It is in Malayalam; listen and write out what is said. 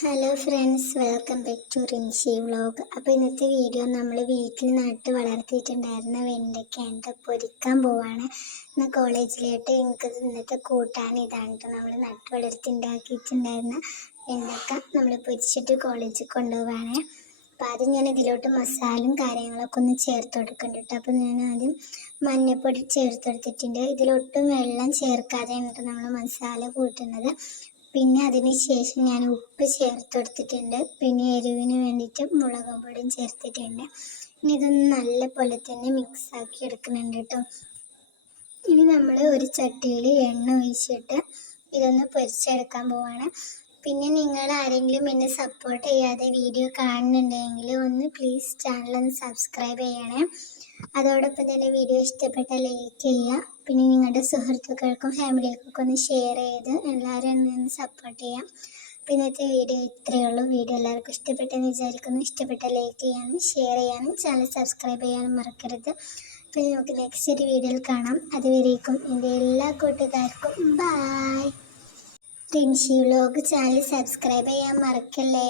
Hello friends welcome back to Rinshi vlog അപ്പോൾ ഇന്നത്തെ വീഡിയോ നമ്മൾ വീട്ടിൽ നട്ട് വളർത്തിയിട്ടുണ്ടായിരുന്ന വെണ്ടയ്ക്കാണ് ട്ടോ പൊരിക്കാൻ പോവാണ്. ഇന്ന് കോളേജിലോട്ട് എനിക്ക് ഇന്നത്തെ കൂട്ടാൻ ഇതാണ് കേട്ടോ നമ്മൾ നട്ട് വളർത്തി ഉണ്ടാക്കിയിട്ടുണ്ടായിരുന്ന വെണ്ടയ്ക്ക നമ്മൾ പൊരിച്ചിട്ട് കോളേജിൽ കൊണ്ടുപോവാണ്. അപ്പോൾ ആദ്യം ഞാൻ ഇതിലോട്ട് മസാലയും കാര്യങ്ങളൊക്കെ ഒന്ന് ചേർത്ത് കൊടുക്കുന്നുണ്ട് അപ്പോൾ ഞാൻ ആദ്യം മഞ്ഞപ്പൊടി ചേർത്ത് കൊടുത്തിട്ടുണ്ട്. ഇതിലൊട്ടും വെള്ളം ചേർക്കാതെയാണ് നമ്മൾ മസാല കൂട്ടുന്നത്. പിന്നെ അതിന് ശേഷം ഞാൻ ഉപ്പ് ചേർത്ത് കൊടുത്തിട്ടുണ്ട് പിന്നെ എരിവിന് വേണ്ടിയിട്ട് മുളകും പൊടിയും ചേർത്തിട്ടുണ്ട്. ഇനി ഇതൊന്ന് നല്ല പോലെ തന്നെ മിക്സ് ആക്കി എടുക്കുന്നുണ്ട് കേട്ടോ. ഇനി നമ്മൾ ഒരു ചട്ടിയിൽ എണ്ണ ഒഴിച്ചിട്ട് ഇതൊന്ന് പൊരിച്ചെടുക്കാൻ പോവാണ്. പിന്നെ നിങ്ങൾ ആരെങ്കിലും എന്നെ സപ്പോർട്ട് ചെയ്യാതെ വീഡിയോ കാണുന്നുണ്ടെങ്കിൽ ഒന്ന് പ്ലീസ് ചാനൽ ഒന്ന് സബ്സ്ക്രൈബ് ചെയ്യണേ. അതോടൊപ്പം തന്നെ വീഡിയോ ഇഷ്ടപ്പെട്ടാൽ ലൈക്ക് ചെയ്യുക. പിന്നെ നിങ്ങളുടെ സുഹൃത്തുക്കൾക്കും ഫാമിലികൾക്കും ഒന്ന് ഷെയർ ചെയ്ത് എല്ലാവരും ഒന്ന് സപ്പോർട്ട് ചെയ്യാം. അപ്പോൾ ഇന്നത്തെ വീഡിയോ ഇത്രയേ ഉള്ളൂ. വീഡിയോ എല്ലാവർക്കും ഇഷ്ടപ്പെട്ടെന്ന് വിചാരിക്കുന്നു. ഇഷ്ടപ്പെട്ട ലൈക്ക് ചെയ്യാനും ഷെയർ ചെയ്യാനും ചാനൽ സബ്സ്ക്രൈബ് ചെയ്യാനും മറക്കരുത്. പിന്നെ നമുക്ക് നെക്സ്റ്റ് ഒരു വീഡിയോയിൽ കാണാം. അതുവരേക്കും എന്റെ എല്ലാ കൂട്ടുകാർക്കും bye Rinshi vlog channel subscribe ചെയ്യാൻ മറക്കല്ലേ?